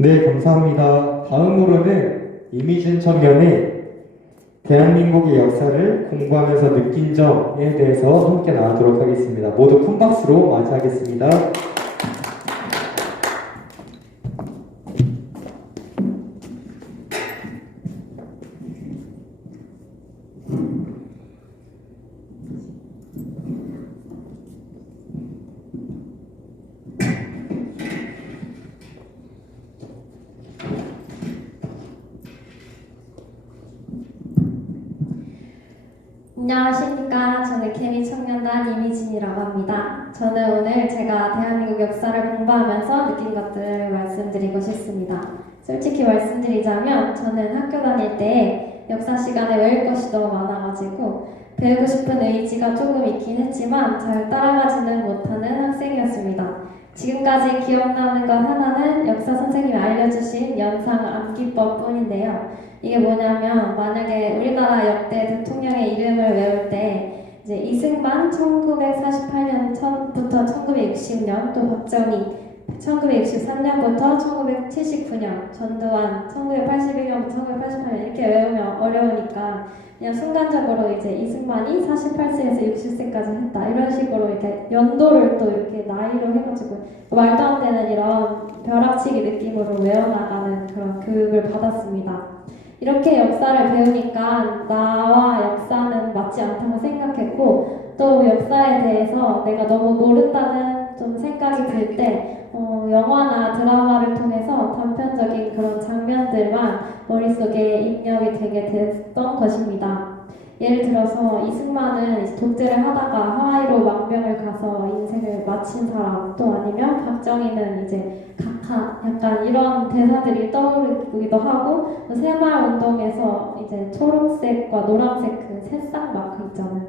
네, 감사합니다. 다음으로는 이미준 청년의 대한민국의 역사를 공부하면서 느낀 점에 대해서 함께 나누도록 하겠습니다. 모두 큰 박수로 맞이하겠습니다. 안녕하십니까. 저는 케미 청년단 이미진이라고 합니다. 저는 오늘 제가 대한민국 역사를 공부하면서 느낀 것들을 말씀드리고 싶습니다. 솔직히 말씀드리자면 저는 학교 다닐 때 역사 시간에 외울 것이 너무 많아가지고 배우고 싶은 의지가 조금 있긴 했지만 잘 따라가지는 못하는 학생이었습니다. 지금까지 기억나는 것 하나는 역사 선생님이 알려주신 연상 암기법 뿐인데요. 이게 뭐냐면 만약에 우리나라 역대 대통령의 이름을 외울 때 이제 이승만 1948년 부터 1960년, 또 박정희 1963년부터 1979년, 전두환 1981년부터 1988년 이렇게 외우면 어려우니까 그냥 순간적으로 이제 이승만이 48세에서 60세까지 했다 이런 식으로 이렇게 연도를 또 이렇게 나이로 해가지고 말도 안 되는 이런 벼락치기 느낌으로 외워나가는 그런 교육을 받았습니다. 이렇게 역사를 배우니까 나와 역사는 맞지 않다고 생각했고 또 역사에 대해서 내가 너무 모른다는 좀 생각이 들 때 영화나 드라마를 통해서 단편적인 그런 장면들만 머릿속에 입력이 되게 됐던 것입니다. 예를 들어서 이승만은 독재를 하다가 하와이로 망명을 가서 인생을 마친 사람, 또 아니면 박정희는 이제 각하, 약간 이런 대사들이 떠오르기도 하고, 또 새마을 운동에서 이제 초록색과 노란색 그 새싹 마크 있잖아요.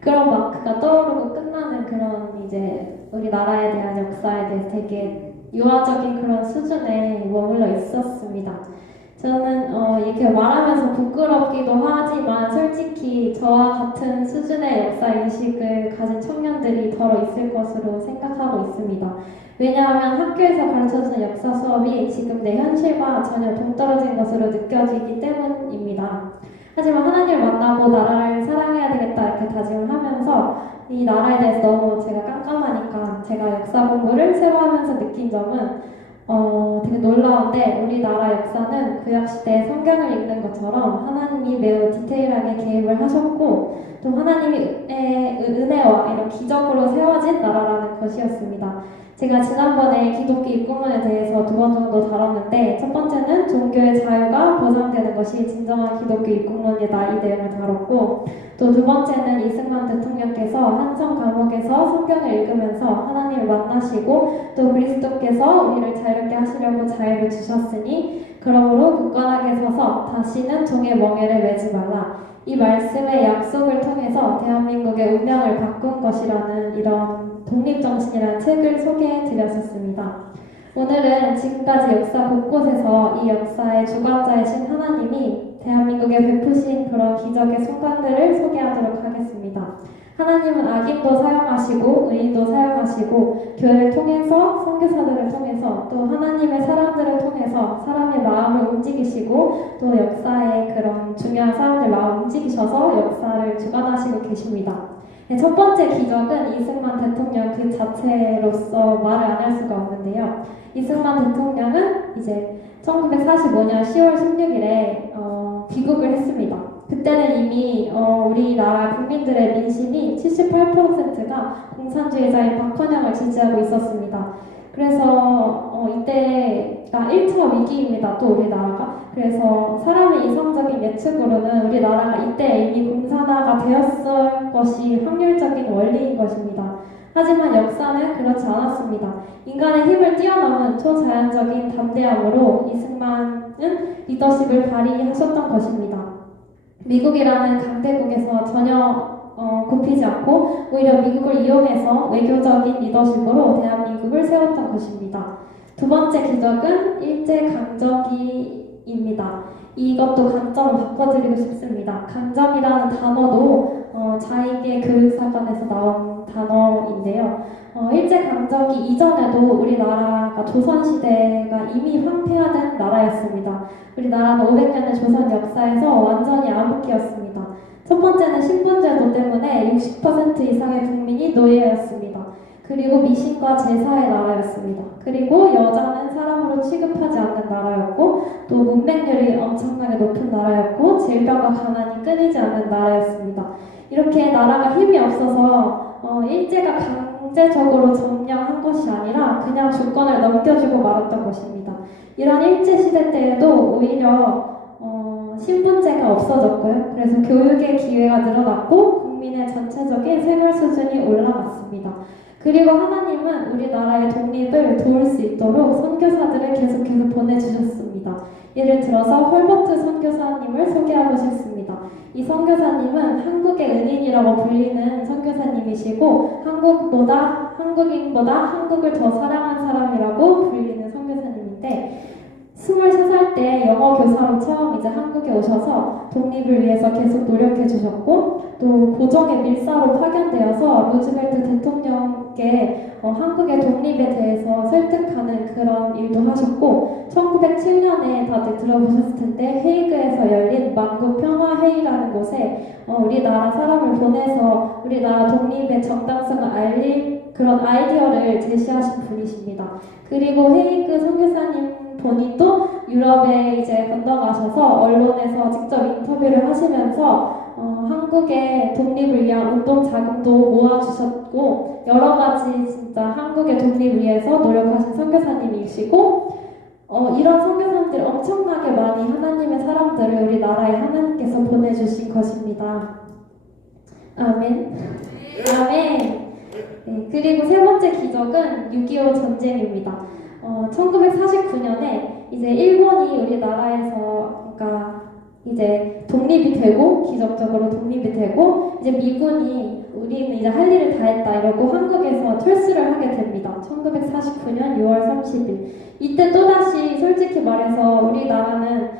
그런 마크가 떠오르고 끝나는 그런 이제 우리나라에 대한 역사에 대해서 되게 유화적인 그런 수준에 머물러 있었습니다. 저는 이렇게 말하면서 부끄럽기도 하지만 솔직히 저와 같은 수준의 역사 인식을 가진 청년들이 더러 있을 것으로 생각하고 있습니다. 왜냐하면 학교에서 가르쳐주는 역사 수업이 지금 내 현실과 전혀 동떨어진 것으로 느껴지기 때문입니다. 하지만 하나님을 만나고 나라를 사랑해야 되겠다 이렇게 다짐을 하면서 이 나라에 대해서 너무 제가 깜깜하니까 제가 역사 공부를 새로 하면서 느낀 점은 되게 놀라운데 우리나라 역사는 구약시대 성경을 읽는 것처럼 하나님이 매우 디테일하게 개입을 하셨고 또 하나님의 은혜와 이런 기적으로 세워진 나라라는 것이었습니다. 제가 지난번에 기독교 입국론에 대해서 2번 정도 다뤘는데 첫 번째는 종교의 자유가 보장되는 것이 진정한 기독교 입국론이다 이 내용을 다뤘고 또 2번째는 이승만 대통령께서 한성 감옥에서 성경을 읽으면서 하나님을 만나시고 또 그리스도께서 우리를 자유롭게 하시려고 자유를 주셨으니 그러므로 굳건하게 서서 다시는 종의 멍에를 매지 말라. 이 말씀의 약속을 통해서 대한민국의 운명을 바꾼 것이라는 이런 독립정신이라는 책을 소개해 드렸었습니다. 오늘은 지금까지 역사 곳곳에서 이 역사의 주관자이신 하나님이 대한민국에 베푸신 그런 기적의 순간들을 소개하도록 하겠습니다. 하나님은 악인도 사용하시고 의인도 사용하시고 교회를 통해서 선교사들을 통해서 또 하나님의 사람들을 통해서 사람의 마음을 움직이시고 또 역사의 그런 중요한 사람들 마음을 움직이셔서 역사를 주관하시고 계십니다. 네, 첫 번째 기적은 이승만 대통령 그 자체로서 말을 안 할 수가 없는데요. 이승만 대통령은 이제 1945년 10월 16일에 귀국을 했습니다. 그때는 이미 우리나라 국민들의 민심이 78%가 공산주의자인 박헌영을 지지하고 있었습니다. 그래서 이때가 1차 위기입니다. 또 우리나라가. 그래서 사람의 이성적인 예측으로는 우리나라가 이때 이미 공산화가 되었을 것이 확률적인 원리인 것입니다. 하지만 역사는 그렇지 않았습니다. 인간의 힘을 뛰어넘은 초자연적인 담대함으로 이승만은 리더십을 발휘하셨던 것입니다. 미국이라는 강대국에서 전혀 굽히지 않고 오히려 미국을 이용해서 외교적인 리더십으로 대한민국을 세웠던 것입니다. 두 번째 기적은 일제강점기입니다. 이것도 강점을 바꿔드리고 싶습니다. 강점이라는 단어도 자익의 교육사관에서 나온 단어인데요. 일제강점기 이전에도 우리나라가 조선시대가 이미 황폐화된 나라였습니다. 우리나라는 500년의 조선 역사에서 완전히 암흑기였습니다. 첫 번째는 신분제도 때문에 60% 이상의 국민이 노예였습니다. 그리고 미신과 제사의 나라였습니다. 그리고 여자는 사람으로 취급하지 않는 나라였고, 또 문맹률이 엄청나게 높은 나라였고, 질병과 가난이 끊이지 않는 나라였습니다. 이렇게 나라가 힘이 없어서 일제가 강제적으로 점령한 것이 아니라 그냥 주권을 넘겨주고 말았던 것입니다. 이런 일제시대 때에도 오히려 신분제가 없어졌고요. 그래서 교육의 기회가 늘어났고 국민의 전체적인 생활 수준이 올라갔습니다. 그리고 하나님은 우리나라의 독립을 도울 수 있도록 선교사들을 계속해서 보내주셨습니다. 예를 들어서 헐버트 선교사님을 소개하고 싶습니다. 이 선교사님은 한국의 은인이라고 불리는 선교사님이시고 한국인보다 한국을 더 사랑한 사람이라고 불리는 선교사님인데 23살 때 영어 교사로 처음 이제 한국에 오셔서 독립을 위해서 계속 노력해 주셨고 또 고종의 밀사로 파견되어서 루즈벨트 대통령께 한국의 독립에 대해서 설득하는 그런 일도 하셨고 1907년에 다들 들어보셨을 텐데 헤이그에서 열린 만국 평화회의라는 곳에 우리나라 사람을 보내서 우리나라 독립의 정당성을 알릴 그런 아이디어를 제시하신 분이십니다. 그리고 헤이그 선교사님 본인도 유럽에 이제 건너가셔서 언론에서 직접 인터뷰를 하시면서 한국의 독립을 위한 운동 자금도 모아주셨고 여러 가지 진짜 한국의 독립을 위해서 노력하신 선교사님이시고 이런 선교사님들 엄청나게 많이 하나님의 사람들을 우리나라에 하나님께서 보내주신 것입니다. 아멘. 아멘. 네, 그리고 세 번째 기적은 6.25 전쟁입니다. 1949년에 이제 일본이 우리나라에서 그러니까 이제 독립이 되고 기적적으로 독립이 되고 이제 미군이 우리는 이제 할 일을 다 했다 이러고 한국에서 철수를 하게 됩니다. 1949년 6월 30일 이때 또다시 솔직히 말해서 우리나라는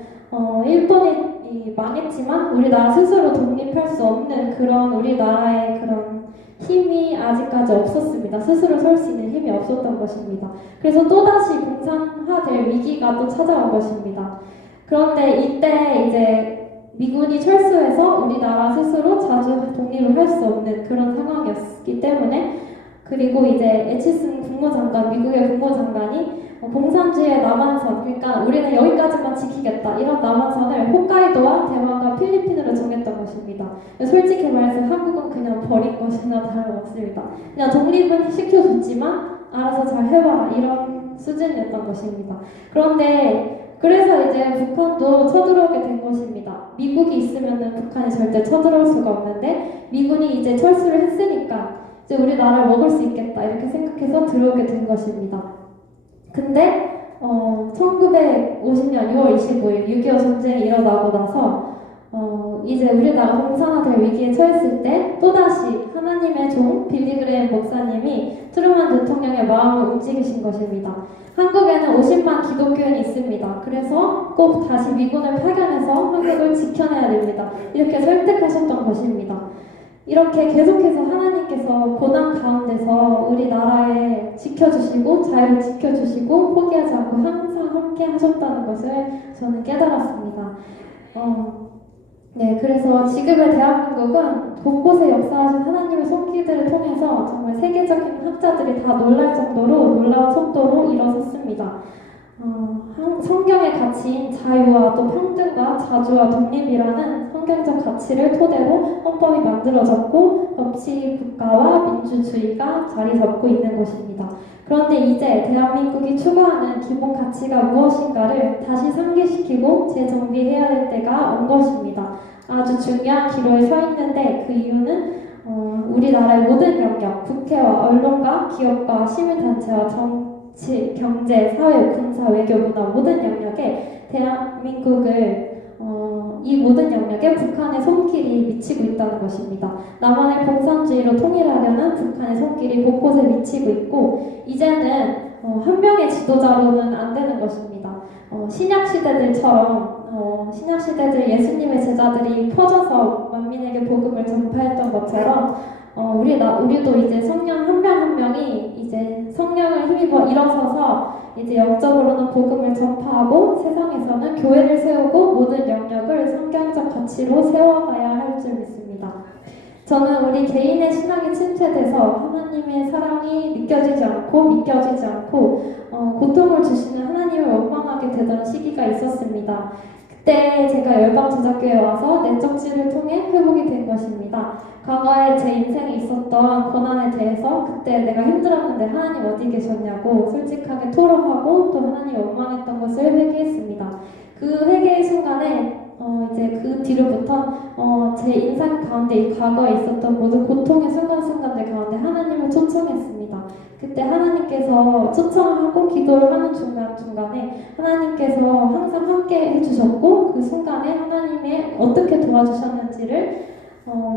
일본이 망했지만 우리나라 스스로 독립할 수 없는 그런 우리나라의 그런 힘이 아직까지 없었습니다. 스스로 설 수 있는 힘이 없었던 것입니다. 그래서 또다시 공산화될 위기가 또 찾아온 것입니다. 그런데 이때 이제 미군이 철수해서 우리나라 스스로 자주 독립을 할 수 없는 그런 상황이었기 때문에 그리고 이제 에치슨 국무장관, 미국의 국무장관이 공산주의의 남한선, 그러니까 우리는 여기까지만 지키겠다 이런 남한선을 홋카이도와 대만과 필리핀으로 정했던 것입니다. 솔직히 말해서 한국은 그냥 버린 것이나 다름없습니다. 그냥 독립은 시켜줬지만 알아서 잘 해봐라 이런 수준이었던 것입니다. 그런데 그래서 이제 북한도 쳐들어오게 된 것입니다. 미국이 있으면은 북한이 절대 쳐들어올 수가 없는데 미군이 이제 철수를 했으니까 이제 우리나라를 먹을 수 있겠다 이렇게 생각해서 들어오게 된 것입니다. 근데 1950년 6월 25일 6.25 전쟁이 일어나고 나서 이제 우리나라 공산화될 위기에 처했을 때 또다시 하나님의 종 빌리그레임 목사님이 트루먼 대통령의 마음을 움직이신 것입니다. 한국에는 50만 기독교인이 있습니다. 그래서 꼭 다시 미군을 파견해서 한국을 지켜내야 됩니다. 이렇게 설득하셨던 것입니다. 이렇게 계속해서 하나님께서 고난 가운데서 우리나라에 지켜주시고 자유를 지켜주시고 포기하지 않고 항상 함께 하셨다는 것을 저는 깨달았습니다. 네, 그래서 지금의 대한민국은 곳곳에 역사하신 하나님의 손길들을 통해서 정말 세계적인 학자들이 다 놀랄 정도로 놀라운 속도로 일어섰습니다. 성경의 가치인 자유와 또 평등과 자주와 독립이라는 성경적 가치를 토대로 헌법이 만들어졌고 법치 국가와 민주주의가 자리 잡고 있는 것입니다. 그런데 이제 대한민국이 추구하는 기본 가치가 무엇인가를 다시 상기시키고 재정비해야 될 때가 온 것입니다. 아주 중요한 기로에 서 있는데 그 이유는 우리나라의 모든 영역, 국회와 언론과 기업과 시민단체와 정치, 경제, 사회, 군사, 외교, 문화 모든 영역에 대한민국을 이 모든 영역에 북한의 손길이 미치고 있다는 것입니다. 남한을 공산주의로 통일하려는 북한의 손길이 곳곳에 미치고 있고 이제는 한 명의 지도자로는 안 되는 것입니다. 신약 시대들처럼 신약 시대들 예수님의 제자들이 퍼져서 만민에게 복음을 전파했던 것처럼 우리도 이제 성령 한 명 한 명이 이제 성령을 힘입어 일어서서 이제 영적으로는 복음을 전파하고 세상에서는 교회를 세우고 모든 영역을 성경적 가치로 세워가야 할 줄 믿습니다. 저는 우리 개인의 신앙이 침체돼서 하나님의 사랑이 느껴지지 않고 믿겨지지 않고 고통을 주시는 하나님을 원망하게 되던 시기가 있었습니다. 그때 제가 열방제자교회에 와서 내적 치유를 통해 회복이 된 것입니다. 과거에 제 인생에 있었던 고난에 대해서 그때 내가 힘들었는데 하나님 어디 계셨냐고 솔직하게 토로하고 또 하나님 원망했던 것을 회개했습니다. 그 회개의 순간에 이제 그 뒤로부터 제 인생 가운데 이 과거에 있었던 모든 고통의 순간순간들 가운데 하나님을 초청했습니다. 그때 하나님께서 초청하고 기도를 하는 중간중간에 하나님께서 항상 함께 해주셨고 그 순간에 하나님의 어떻게 도와주셨는지를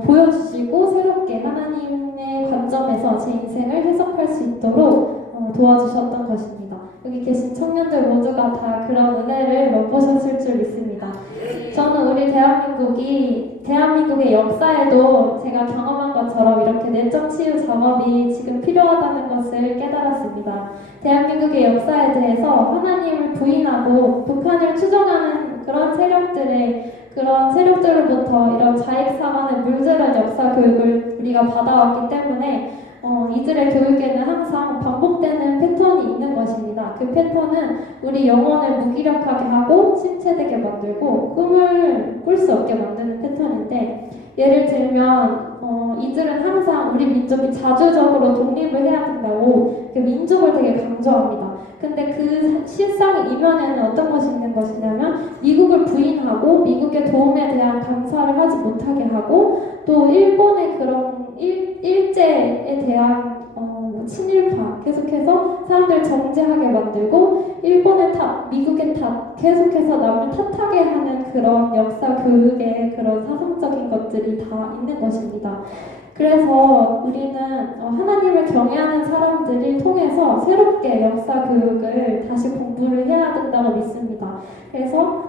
보여주시고 새롭게 하나님의 관점에서 제 인생을 해석할 수 있도록 도와주셨던 것입니다. 여기 계신 청년들 모두가 다 그런 은혜를 맛보셨을 줄 믿습니다. 저는 우리 대한민국의 역사에도 제가 경험한 것처럼 이렇게 내적 치유 작업이 지금 필요하다는 것을 깨달았습니다. 대한민국의 역사에 대해서 하나님을 부인하고 북한을 추종하는 그런 세력들로부터 이런 자익사관에 물들은 역사 교육을 우리가 받아왔기 때문에 이들의 교육에는 항상 반복되는 패턴이 있는 것입니다. 그 패턴은 우리 영혼을 무기력하게 하고 침체되게 만들고 꿈을 꿀 수 없게 만드는 패턴인데 예를 들면 이들은 항상 우리 민족이 자주적으로 독립을 해야 된다고 그 민족을 되게 강조합니다. 근데 그 실상 이면에는 어떤 것이 있는 것이냐면 미국을 부인하고 미국의 도움에 대한 감사를 하지 못하게 하고 또 일본의 그런 일제에 대한 친일파 계속해서 사람들 정죄하게 만들고 일본의 탓, 미국의 탓 계속해서 남을 탓하게 하는 그런 역사 교육의 그런 사상적인 것들이 다 있는 것입니다. 그래서 우리는 하나님을 경외하는 사람들을 통해서 새롭게 역사 교육을 다시 공부를 해야 된다고 믿습니다. 그래서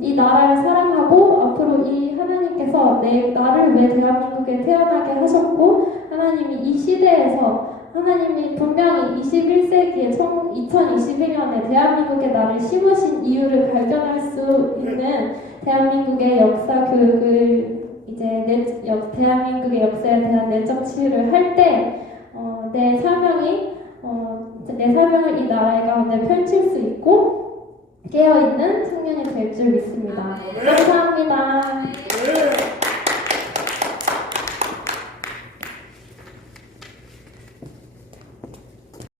이 나라를 사랑하고 앞으로 이 하나님께서 나를 왜 대한민국에 태어나게 하셨고 하나님이 이 시대에서 하나님이 분명히 21세기에 2021년에 대한민국에 나를 심으신 이유를 발견할 수 있는 대한민국의 역사 교육을 이제 대한민국의 역사에 대한 내적 치유를 할 때 내 사명을 이 나라 가운데 펼칠 수 있고 깨어있는 청년이 될 줄 믿습니다. 감사합니다.